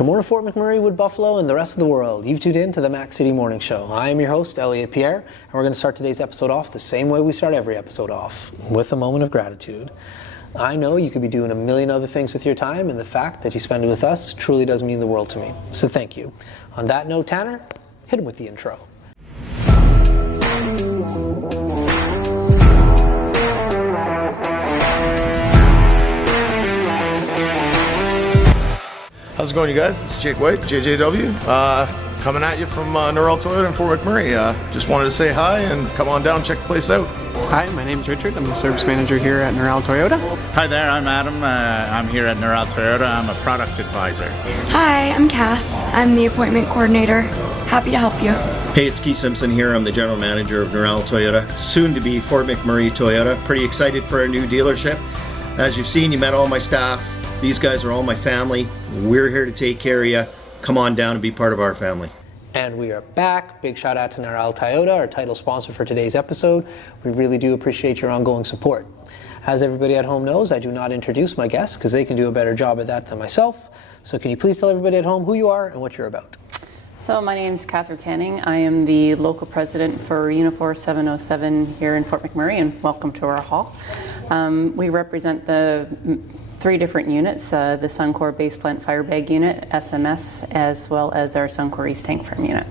Good morning, Fort McMurray, Wood Buffalo, and the rest of the world. You've tuned in to the Mac City Morning Show. I am your host, Elliot Pierre, and we're going to start today's episode off the same way we start every episode off, with a moment of gratitude. I know you could be doing a million other things with your time, and the fact that you spend it with us truly does mean the world to me. So thank you. On that note, Tanner, hit him with the intro. How's it going, you guys? It's Jake White, JJW, coming at you from Norel Toyota in Fort McMurray. Just wanted to say hi and come on down, check the place out. Hi, my name's Richard. I'm the service manager here at Norel Toyota. Hi there, I'm Adam. I'm here at Norel Toyota. I'm a product advisor. Hi, I'm Cass. I'm the appointment coordinator. Happy to help you. Hey, it's Keith Simpson here. I'm the general manager of Norel Toyota, soon to be Fort McMurray Toyota. Pretty excited for our new dealership. As you've seen, you met all my staff. These guys are all my family. We're here to take care of you. Come on down and be part of our family. And we are back. Big shout out to Norel Toyota, our title sponsor for today's episode. We really do appreciate your ongoing support. As everybody at home knows, I do not introduce my guests because they can do a better job at that than myself. So can you please tell everybody at home who you are and what you're about? So my name is Catherine Canning. I am the local president for Unifor 707 here in Fort McMurray, and welcome to our hall. We represent the three different units, the Suncor Base Plant Firebag Unit, SMS, as well as our Suncor East Tank Farm Unit.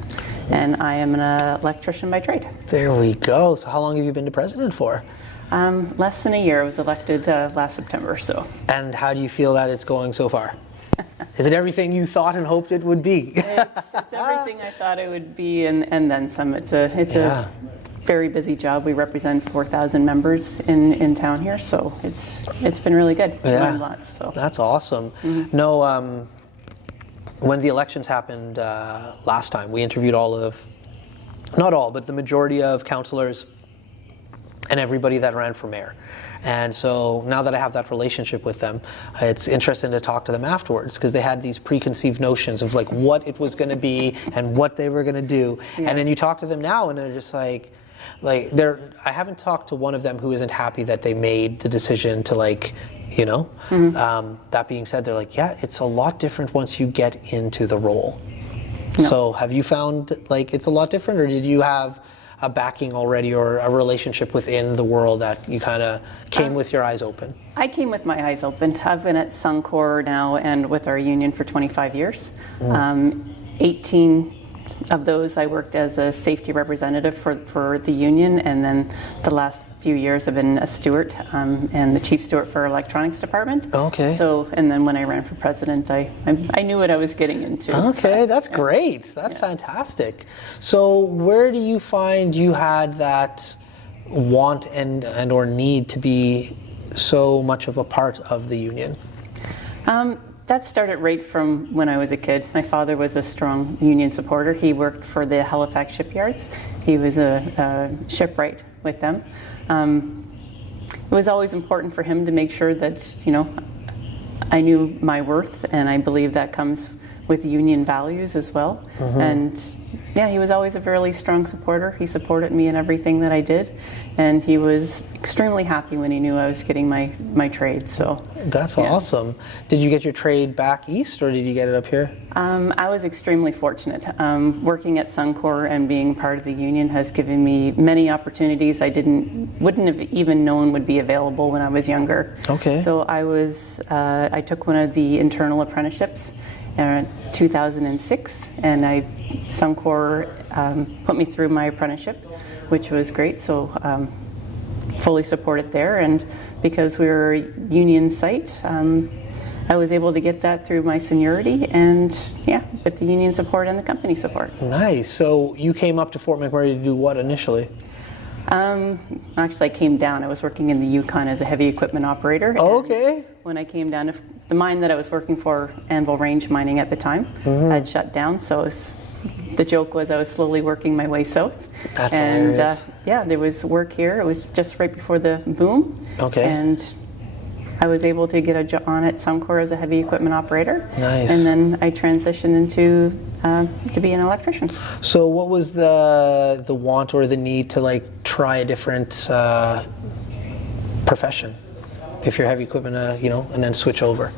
And I am an electrician by trade. There we go. So how long have you been the president for? Less than a year. I was elected last September. So. And how do you feel that it's going so far? Is it everything you thought and hoped it would be? It's everything I thought it would be, and then some. It's a very busy job. We represent 4,000 members in town here, so it's been really good. Yeah. Learned lots. So. That's awesome. Mm-hmm. No, when the elections happened last time, we interviewed not all, but the majority of councillors and everybody that ran for mayor. And so now that I have that relationship with them, it's interesting to talk to them afterwards because they had these preconceived notions of like what it was going to be and what they were going to do. Yeah. And then you talk to them now and they're just I haven't talked to one of them who isn't happy that they made the decision to Mm-hmm. That being said, they're like, yeah, it's a lot different once you get into the role. No. So have you found it's a lot different, or did you have a backing already or a relationship within the world that you kind of came with your eyes open? I came with my eyes open. I've been at Suncor now and with our union for 25 years. 18 of those I worked as a safety representative for the union, and then the last few years I've been a steward and the chief steward for our electronics department. Okay. So, and then when I ran for president, I knew what I was getting into. Okay, that's great. That's fantastic. So where do you find you had that want and or need to be so much of a part of the union? That started right from when I was a kid. My father was a strong union supporter. He worked for the Halifax shipyards. He was a shipwright with them. It was always important for him to make sure that, I knew my worth, and I believe that comes with union values as well. Mm-hmm. And yeah, he was always a fairly strong supporter. He supported me in everything that I did, and he was extremely happy when he knew I was getting my trade. So that's awesome. Did you get your trade back east, or did you get it up here? I was extremely fortunate. Working at Suncor and being part of the union has given me many opportunities I wouldn't have even known would be available when I was younger. Okay. So I took one of the internal apprenticeships in 2006, and Suncor put me through my apprenticeship, which was great. So fully supported there, and because we were a union site, I was able to get that through my seniority, and with the union support and the company support. Nice. So you came up to Fort McMurray to do what initially? Actually, I came down. I was working in the Yukon as a heavy equipment operator. Okay. When I came down, the mine that I was working for, Anvil Range Mining at the time, had shut down. So the joke was I was slowly working my way south. That's hilarious. There was work here. It was just right before the boom. Okay. And I was able to get a job on at Suncor as a heavy equipment operator. Nice. And then I transitioned into to be an electrician. So what was the want or the need to try a different profession? If you're heavy equipment, and then switch over.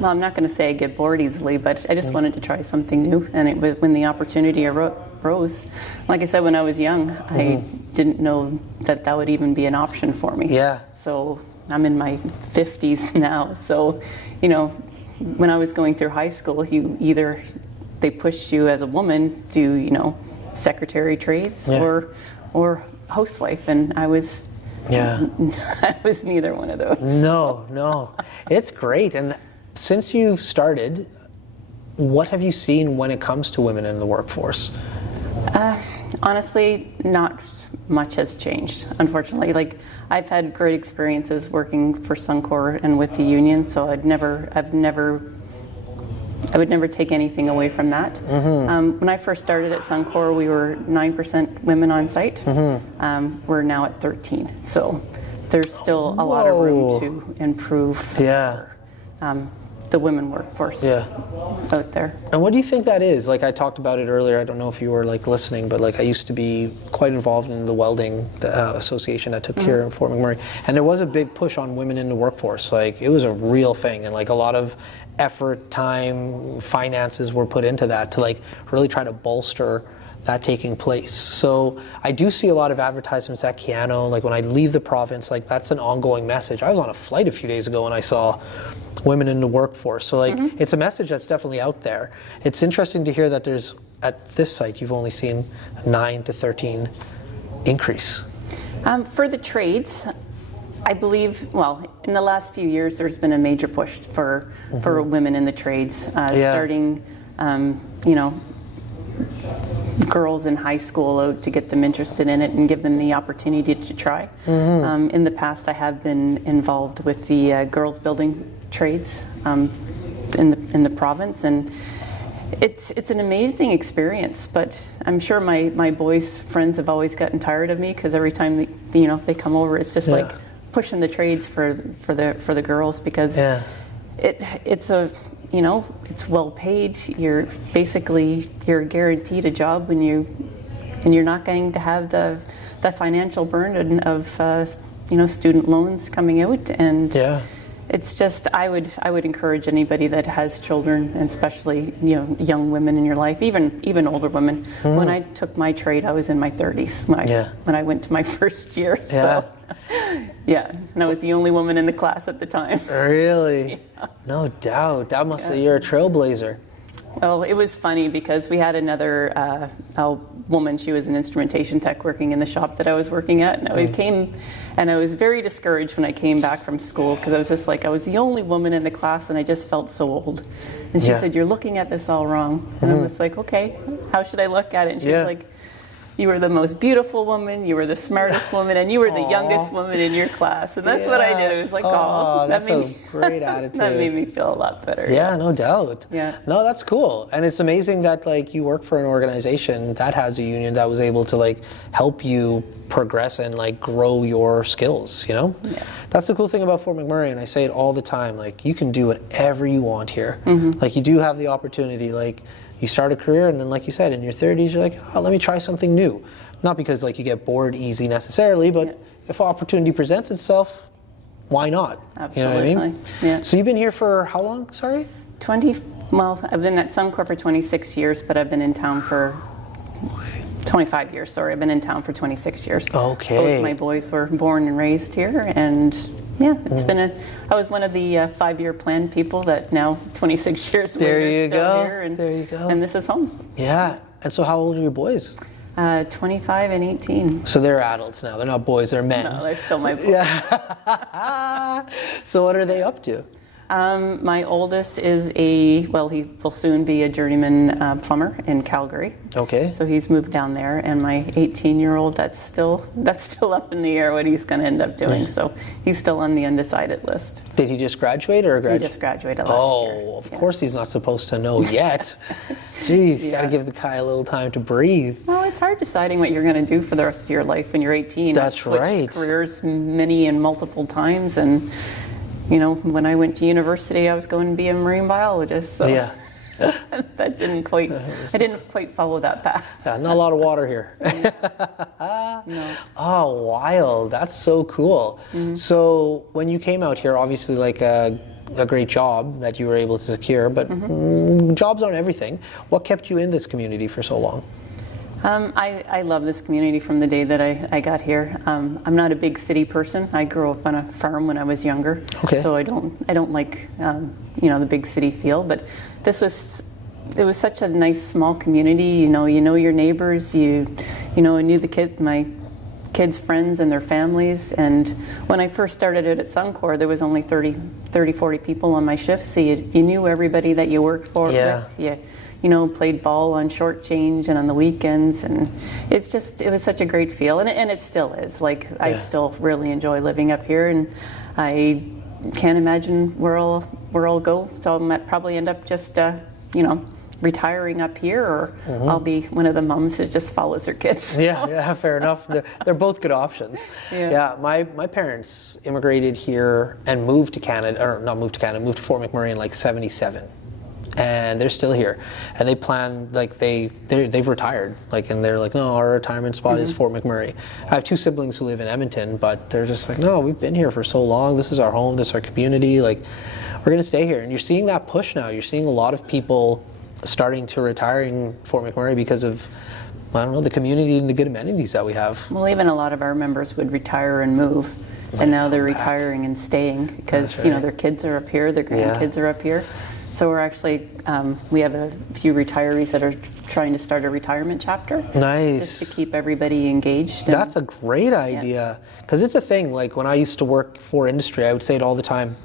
well, I'm not going to say I get bored easily, but I just wanted to try something new. And when the opportunity arose, like I said, when I was young, I didn't know that that would even be an option for me. Yeah. So I'm in my 50s now. So, you know, when I was going through high school, they pushed you as a woman to, you know, secretary trades or housewife, and I was I was neither one of those. No, it's great. And since you've started, what have you seen when it comes to women in the workforce? Honestly, not much has changed, unfortunately. Like, I've had great experiences working for Suncor and with the union, so I would never take anything away from that. When I first started at Suncor, we were 9% women on site. We're now at 13, so there's still a lot of room to improve the women workforce out there. And what do you think that is? Like, I talked about it earlier, I don't know if you were like listening, but like I used to be quite involved in the welding association that took here in Fort McMurray, and there was a big push on women in the workforce. Like, it was a real thing, and like a lot of effort, time, finances were put into that to like really try to bolster that taking place. So I do see a lot of advertisements at Keano, like when I leave the province, like that's an ongoing message. I was on a flight a few days ago and I saw women in the workforce. So like it's a message that's definitely out there. It's interesting to hear that there's, at this site, you've only seen 9 to 13 increase. For the trades, I believe, well, in the last few years, there's been a major push for women in the trades, starting, you know, girls in high school out to get them interested in it and give them the opportunity to try. In the past, I have been involved with the girls building trades in the province, and it's an amazing experience. But I'm sure my boys' friends have always gotten tired of me because every time they come over, it's just like pushing the trades for the girls, because it's a, you know, it's well paid. You're guaranteed a job and you're not going to have the financial burden of student loans coming out, and it's just, I would encourage anybody that has children, and especially young women in your life, even older women. When I took my trade, I was in my 30s when I went to my first year. So and I was the only woman in the class at the time. Really? No doubt. That must you're a trailblazer. Well, it was funny because we had another woman. She was an instrumentation tech working in the shop that I was working at, and I was very discouraged when I came back from school, because I was just like, I was the only woman in the class and I just felt so old. And she said, "You're looking at this all wrong." And I was like, "Okay, how should I look at it?" And she was like, "You were the most beautiful woman, you were the smartest woman, and you were the youngest woman in your class." And that's what I did. It was like, that's a great attitude. That made me feel a lot better. Yeah, no doubt. Yeah. No, that's cool. And it's amazing that like you work for an organization that has a union that was able to like help you progress and like grow your skills, you know? Yeah. That's the cool thing about Fort McMurray, and I say it all the time, like you can do whatever you want here. Like you do have the opportunity, like you start a career, and then like you said, in your 30s, you're like, oh, let me try something new. Not because like you get bored easy necessarily, but if opportunity presents itself, why not? Absolutely. You know what I mean? Yeah. So you've been here for how long, sorry? Well, I've been at Suncor for 26 years, but I've been in town for 25 years, sorry. I've been in town for 26 years. Okay. Both my boys were born and raised here, and it's been I was one of the 5-year plan people that now 26 years later is still here, and there you go. And this is home. Yeah. And so how old are your boys? 25 and 18. So they're adults now. They're not boys, they're men. No, they're still my boys. Yeah. So what are they up to? My oldest is he will soon be a journeyman plumber in Calgary. Okay. So he's moved down there, and my 18-year-old, that's still up in the air what he's going to end up doing. So he's still on the undecided list. Did he just graduate or He just graduated last year. Oh, of course he's not supposed to know yet. Jeez, you got to give the guy a little time to breathe. Well, it's hard deciding what you're going to do for the rest of your life when you're 18. That's I've switched right. careers many and multiple times, and when I went to university, I was going to be a marine biologist. So that didn't quite. I didn't quite follow that path. Yeah, not a lot of water here. No. Oh, wild! That's so cool. So when you came out here, obviously, like a great job that you were able to secure, but jobs aren't everything. What kept you in this community for so long? I love this community from the day that I got here. I'm not a big city person. I grew up on a farm when I was younger, so I don't like the big city feel. But it was such a nice small community. You know your neighbors. I knew my kids' friends and their families. And when I first started out at Suncor, there was only 40 people on my shift, so you knew everybody that you worked for. With. Played ball on short change and on the weekends, and it was such a great feel, and it still is. I still really enjoy living up here, and I can't imagine where I'll go. So I might probably end up just retiring up here, or I'll be one of the moms that just follows her kids. Yeah, fair enough. They're both good options. Yeah, my parents immigrated here and moved to Canada, or not moved to Canada, moved to Fort McMurray in 77. And they're still here, and they plan they've retired, and they're like, no, our retirement spot is Fort McMurray. I have two siblings who live in Edmonton, but they're just like, no, we've been here for so long. This is our home. This is our community. We're gonna stay here. And you're seeing that push now. You're seeing a lot of people starting to retire in Fort McMurray because of, I don't know, the community and the good amenities that we have. Well, even a lot of our members would retire and move, and now they're retiring and staying because their kids are up here, their grandkids are up here. So we're actually, we have a few retirees that are trying to start a retirement chapter. Nice. Just to keep everybody engaged. That's a great idea. Because it's a thing, when I used to work for industry, I would say it all the time.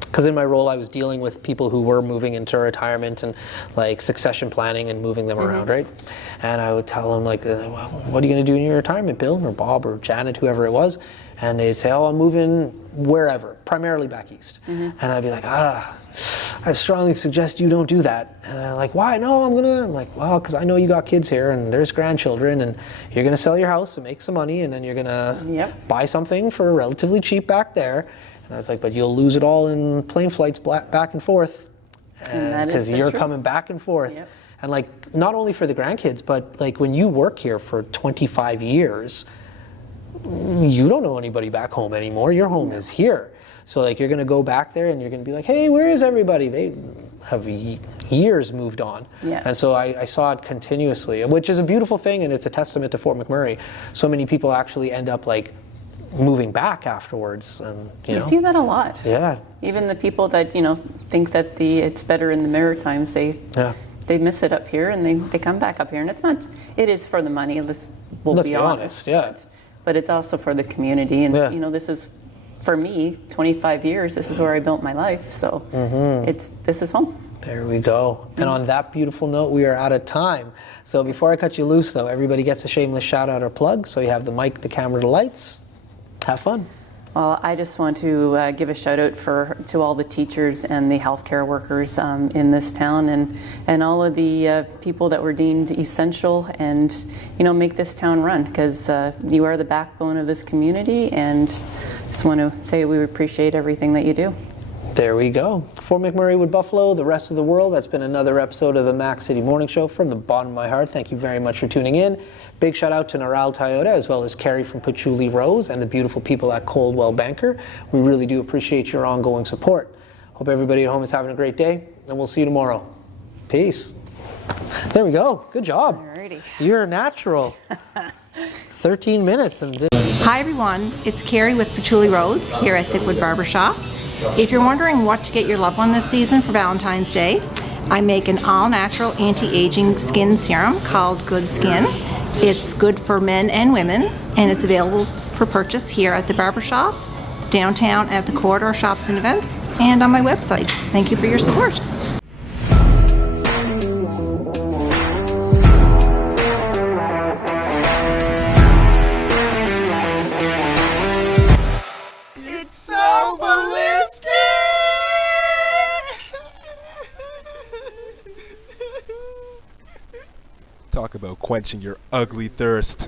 Because in my role, I was dealing with people who were moving into retirement and succession planning and moving them around, right? And I would tell them well, what are you going to do in your retirement, Bill or Bob or Janet, whoever it was? And they'd say, oh, I'm moving wherever, primarily back east. And I'd be like, I strongly suggest you don't do that. And they're like, why? No, I'm like, well, because I know you got kids here and there's grandchildren, and you're going to sell your house and make some money, and then you're going to buy something for relatively cheap back there. And I was like, but you'll lose it all in plane flights back and forth, because you're coming back and forth. And not only for the grandkids, but when you work here for 25 years, you don't know anybody back home anymore. Your home is here. So you're going to go back there and you're going to be like, hey, where is everybody? They have years moved on. And so I saw it continuously, which is a beautiful thing, and it's a testament to Fort McMurray. So many people actually end up moving back afterwards. And you see that a lot. Yeah. Even the people that think that it's better in the Maritimes, they miss it up here, and they come back up here. And it is for the money. Let's be honest. But it's also for the community, and this is, for me, 25 years. This is where I built my life, so this is home. There we go. And on that beautiful note, we are out of time. So before I cut you loose, though, everybody gets a shameless shout out or plug. So you have the mic, the camera, the lights. Have fun. Well, I just want to give a shout out to all the teachers and the healthcare workers in this town, and all of the people that were deemed essential, and make this town run, because you are the backbone of this community, and just want to say we appreciate everything that you do. There we go. For McMurray Wood Buffalo, the rest of the world, that's been another episode of the Mac City Morning Show. From the bottom of my heart, thank you very much for tuning in. Big shout out to Noral Toyota, as well as Carrie from Patchouli Rose and the beautiful people at Coldwell Banker. We really do appreciate your ongoing support. Hope everybody at home is having a great day, and we'll see you tomorrow. Peace. There we go. Good job. Alrighty. You're a natural. 13 minutes. Hi everyone, it's Carrie with Patchouli Rose here at Thickwood Barbershop. If you're wondering what to get your loved one this season for Valentine's Day, I make an all-natural anti-aging skin serum called Good Skin. It's good for men and women, and it's available for purchase here at the barbershop, downtown at the Corridor Shops and Events, and on my website. Thank you for your support. It's so ballistic! Talk about quenching your ugly thirst.